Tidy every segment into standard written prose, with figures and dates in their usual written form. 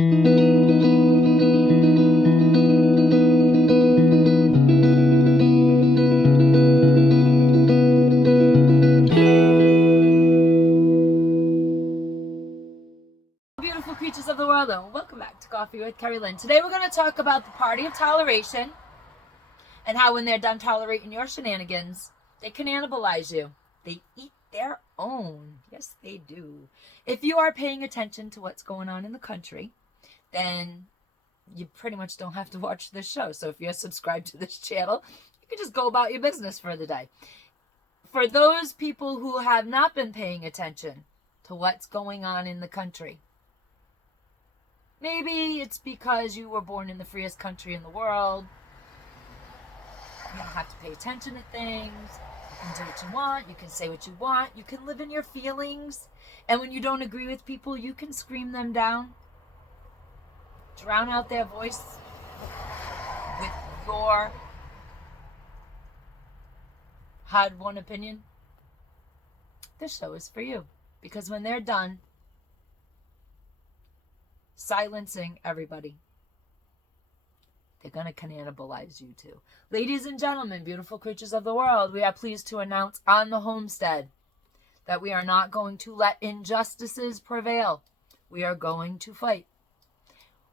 Beautiful creatures of the world, and welcome back to Coffee with Kerri-Lynn. Today we're going to talk about the party of toleration and how when they're done tolerating your shenanigans, they can cannibalize you. They eat their own. Yes, they do. If you are paying attention to what's going on in the country, then you pretty much don't have to watch this show. So if you're subscribed to this channel, you can just go about your business for the day. For those people who have not been paying attention to what's going on in the country, maybe it's because you were born in the freest country in the world. You don't have to pay attention to things. You can do what you want. You can say what you want. You can live in your feelings. And when you don't agree with people, you can scream them down. Drown out their voice with your hard-won opinion. This show is for you. Because when they're done silencing everybody, they're going to cannibalize you too. Ladies and gentlemen, beautiful creatures of the world, we are pleased to announce on the homestead that we are not going to let injustices prevail. We are going to fight.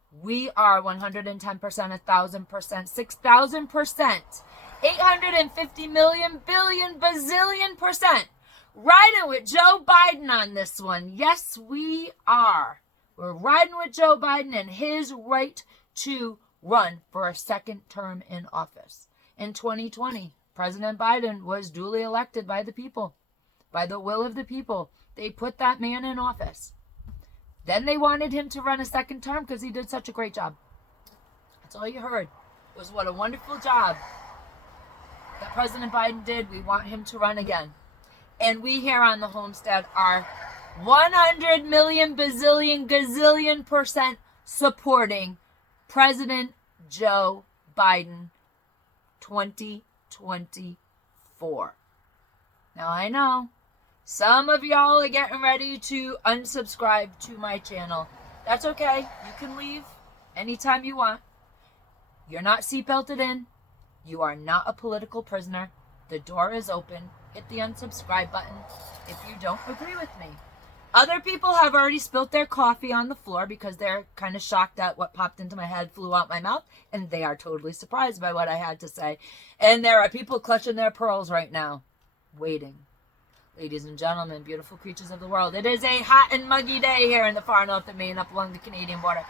We are 110%, 1,000%, 6,000%, 850 million, billion, bazillion percent riding with Joe Biden on this one. Yes, we are. We're riding with Joe Biden and his right to run for a second term in office. In 2020, President Biden was duly elected by the people, by the will of the people. They put that man in office. Then they wanted him to run a second term because he did such a great job. That's all you heard was what a wonderful job that President Biden did. We want him to run again. And we here on the homestead are 100 million, bazillion, gazillion percent supporting President Joe Biden 2024. Now I know some of y'all are getting ready to unsubscribe to my channel. That's okay. You can leave anytime you want. You're not seatbelted in. You are not a political prisoner. The door is open. Hit the unsubscribe button if you don't agree with me. Other people have already spilt their coffee on the floor because they're kind of shocked at what popped into my head, flew out my mouth, and they are totally surprised by what I had to say. And there are people clutching their pearls right now, waiting. Ladies and gentlemen, beautiful creatures of the world, it is a hot and muggy day here in the far north of Maine, up along the Canadian border,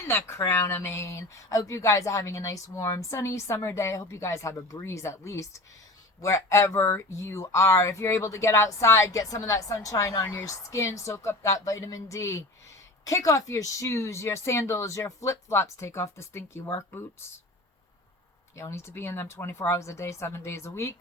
in the crown of Maine. I hope you guys are having a nice, warm, sunny summer day. I hope you guys have a breeze at least, wherever you are. If you're able to get outside, get some of that sunshine on your skin, soak up that vitamin D. Kick off your shoes, your sandals, your flip-flops. Take off the stinky work boots. You don't need to be in them 24 hours a day, 7 days a week.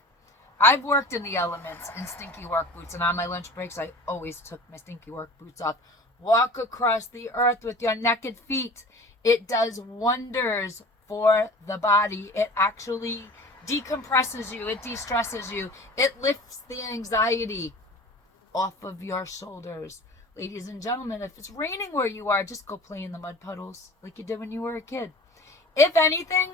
I've worked in the elements in stinky work boots, and on my lunch breaks, I always took my stinky work boots off. Walk across the earth with your naked feet. It does wonders for the body. It actually decompresses you. It de-stresses you. It lifts the anxiety off of your shoulders. Ladies and gentlemen, if it's raining where you are, just go play in the mud puddles like you did when you were a kid. If anything,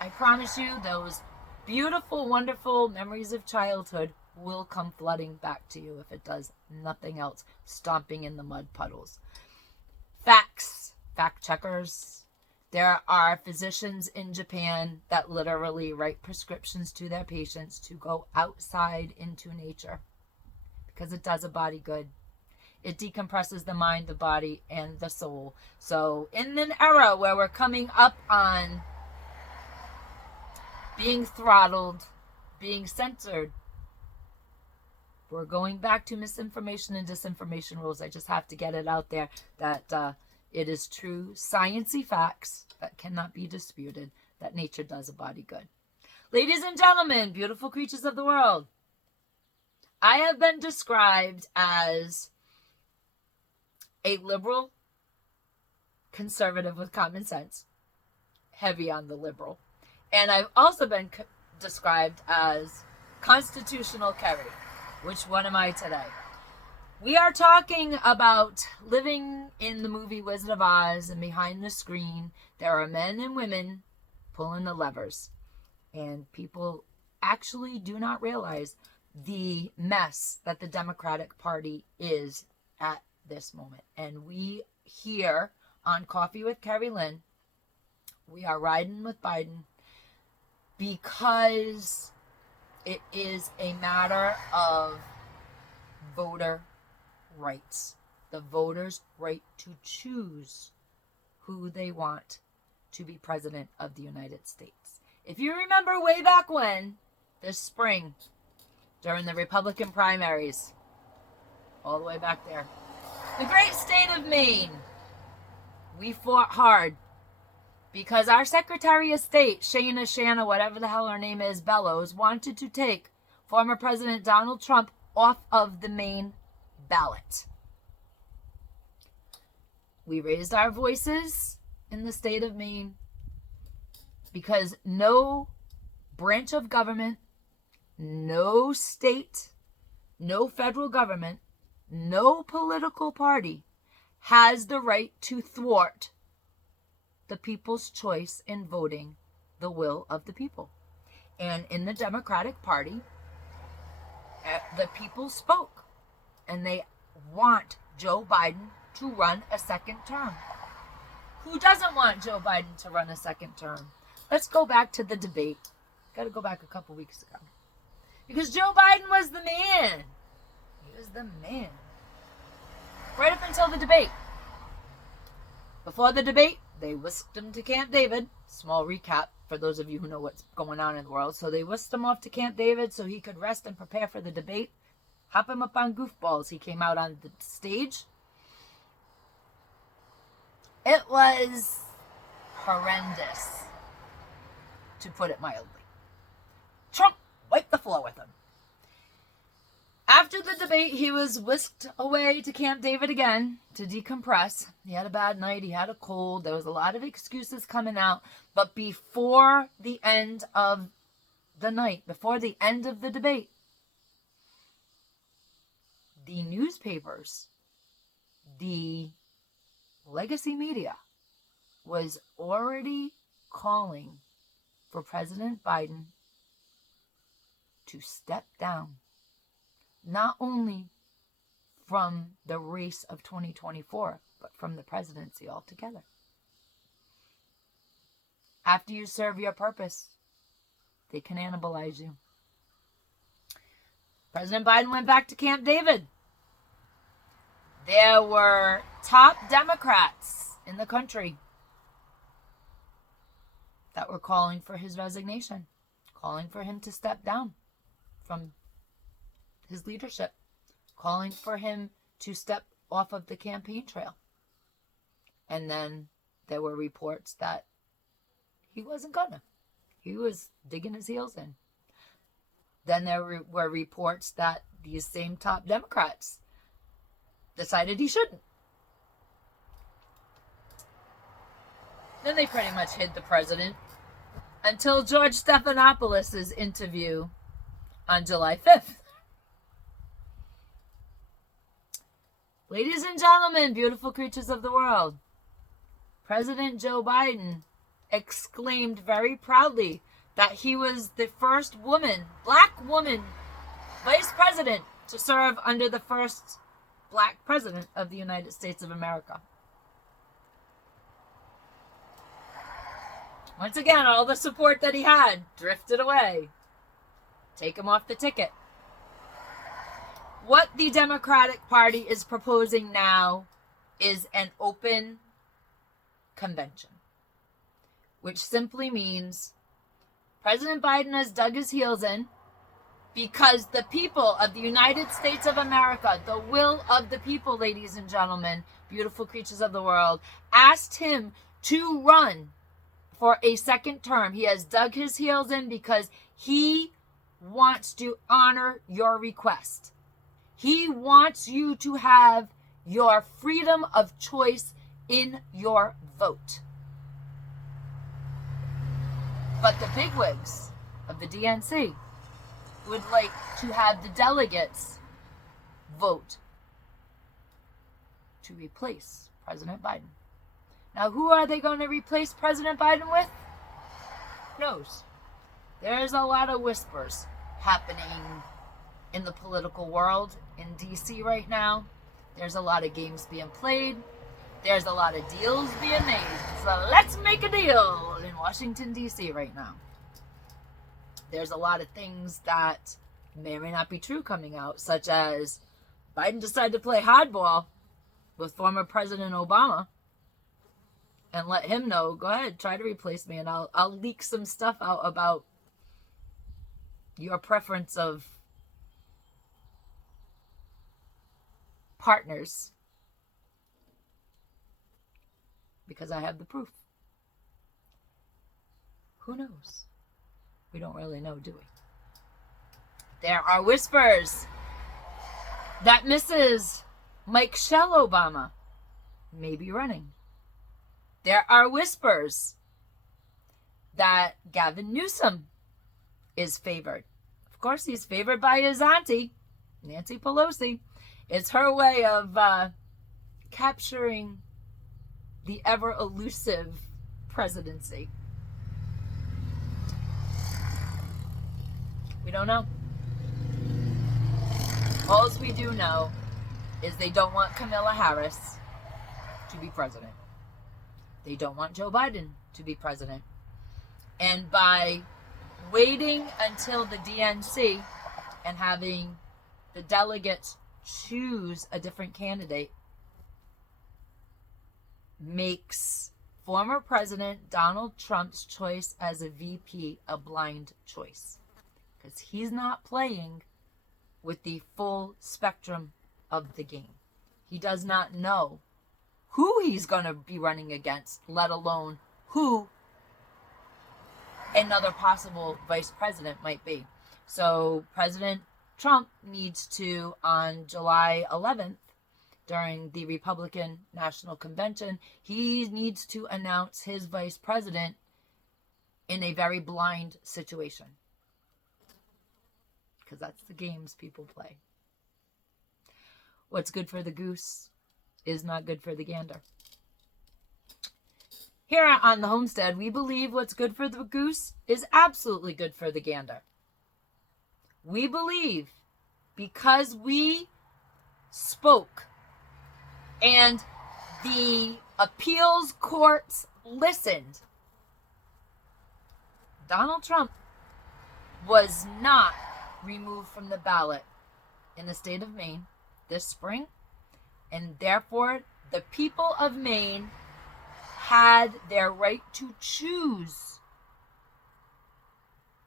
I promise you those beautiful, wonderful memories of childhood will come flooding back to you if it does nothing else, stomping in the mud puddles. Facts, fact checkers. There are physicians in Japan that literally write prescriptions to their patients to go outside into nature because it does a body good. It decompresses the mind, the body, and the soul. So in an era where we're coming up on being throttled, being censored, we're going back to misinformation and disinformation rules. I just have to get it out there that it is true science-y facts that cannot be disputed that nature does a body good. Ladies and gentlemen, beautiful creatures of the world, I have been described as a liberal conservative with common sense, heavy on the liberal. And I've also been described as constitutional Kerri. Which one am I today? We are talking about living in the movie Wizard of Oz, and behind the screen, there are men and women pulling the levers. And people actually do not realize the mess that the Democratic Party is at this moment. And we here on Coffee with Kerri-Lynn, we are riding with Biden because it is a matter of voter rights. The voters' right to choose who they want to be president of the United States. If you remember way back when, this spring, during the Republican primaries, all the way back there, the great state of Maine, we fought hard because our Secretary of State, Shanna, whatever the hell her name is, Bellows, wanted to take former President Donald Trump off of the Maine ballot. We raised our voices in the state of Maine because no branch of government, no state, no federal government, no political party has the right to thwart the people's choice in voting the will of the people. And in the Democratic Party, the people spoke. And they want Joe Biden to run a second term. Who doesn't want Joe Biden to run a second term? Let's go back to the debate. Got to go back a couple weeks ago. Because Joe Biden was the man. He was the man. Right up until the debate. Before the debate, they whisked him to Camp David. Small recap for those of you who know what's going on in the world. So they whisked him off to Camp David so he could rest and prepare for the debate. Hop him up on goofballs. He came out on the stage. It was horrendous, to put it mildly. Trump wiped the floor with him. After the debate, he was whisked away to Camp David again to decompress. He had a bad night. He had a cold. There was a lot of excuses coming out. But before the end of the night, before the end of the debate, the newspapers, the legacy media was already calling for President Biden to step down, not only from the race of 2024, but from the presidency altogether. After you serve your purpose, they can cannibalize you. President Biden went back to Camp David. There were top Democrats in the country that were calling for his resignation, calling for him to step down from his leadership, calling for him to step off of the campaign trail. And then there were reports that he wasn't gonna. He was digging his heels in. Then there were reports that these same top Democrats decided he shouldn't. Then they pretty much hid the president until George Stephanopoulos' interview on July 5th. Ladies and gentlemen, beautiful creatures of the world, President Joe Biden exclaimed very proudly that he was the first woman, black woman, vice president to serve under the first black president of the United States of America. Once again, all the support that he had drifted away. Take him off the ticket. What the Democratic Party is proposing now is an open convention, which simply means President Biden has dug his heels in because the people of the United States of America, the will of the people, ladies and gentlemen, beautiful creatures of the world, asked him to run for a second term. He has dug his heels in because he wants to honor your request. He wants you to have your freedom of choice in your vote. But the bigwigs of the DNC would like to have the delegates vote to replace President Biden. Now, who are they going to replace President Biden with? Who knows? There's a lot of whispers happening in the political world in D.C. right now. There's a lot of games being played. There's a lot of deals being made. So let's make a deal in Washington, D.C. right now. There's a lot of things that may or may not be true coming out, such as Biden decided to play hardball with former President Obama and let him know, go ahead, try to replace me, and I'll leak some stuff out about your preference of partners because I have the proof. Who knows? We don't really know, do we? There are whispers that Mrs. Michelle Obama may be running. There are whispers that Gavin Newsom is favored. Of course, he's favored by his auntie, Nancy Pelosi. It's her way of capturing the ever-elusive presidency. We don't know. All we do know is they don't want Kamala Harris to be president. They don't want Joe Biden to be president. And by waiting until the DNC and having the delegates choose a different candidate makes former President Donald Trump's choice as a VP a blind choice. Because he's not playing with the full spectrum of the game. He does not know who he's going to be running against, let alone who another possible vice president might be. So President Trump needs to, on July 11th, during the Republican National Convention, he needs to announce his vice president in a very blind situation. Because that's the games people play. What's good for the goose is not good for the gander. Here on the homestead, we believe what's good for the goose is absolutely good for the gander. We believe because we spoke and the appeals courts listened, Donald Trump was not removed from the ballot in the state of Maine this spring, and therefore the people of Maine had their right to choose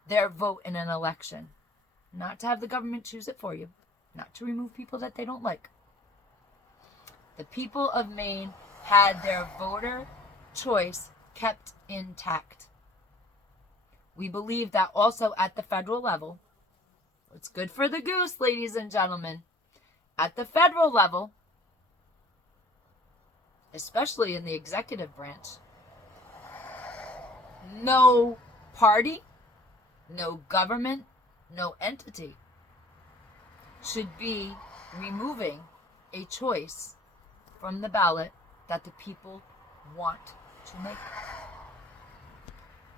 their vote in an election. Not to have the government choose it for you. Not to remove people that they don't like. The people of Maine had their voter choice kept intact. We believe that also at the federal level. It's good for the goose, ladies and gentlemen. At the federal level, especially in the executive branch, no party, no government, no entity should be removing a choice from the ballot that the people want to make.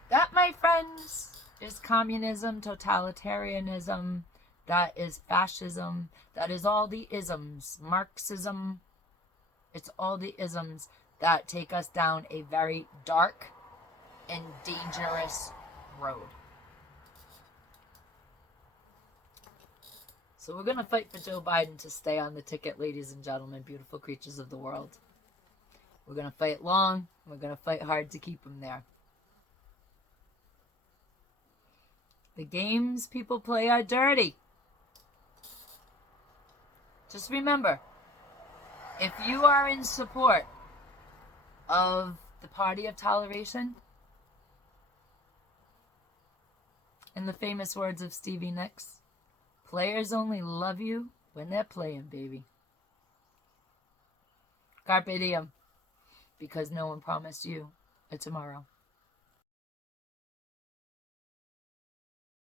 That, my friends, is communism, totalitarianism, that is fascism, that is all the isms, Marxism. It's all the isms that take us down a very dark and dangerous road. So we're going to fight for Joe Biden to stay on the ticket, ladies and gentlemen, beautiful creatures of the world. We're going to fight long. We're going to fight hard to keep him there. The games people play are dirty. Just remember, if you are in support of the party of toleration, in the famous words of Stevie Nicks, players only love you when they're playing, baby. Carpe Diem, because no one promised you a tomorrow.